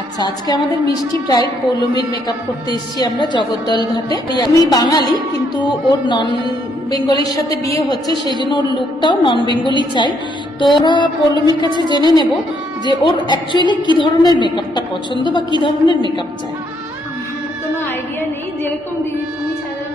আচ্ছা, আজকে আমাদের মিষ্টি ব্রাইড পৌলমীর মেকআপ করতে এসেছি আমরা জগদ্দল ঘাটে। আমি বাঙালি, কিন্তু ওর নন বেঙ্গলির সাথে বিয়ে হচ্ছে, সেই জন্য ওর লুকটাও নন বেঙ্গলি চাই। তো ওরা পৌলমীর কাছে জেনে নেব যে ওর অ্যাকচুয়ালি কি ধরনের মেকআপটা পছন্দ বা কি ধরনের মেকআপ চাই। কোনো আইডিয়া নেই, যেরকম দিদি তুমি সাজাবে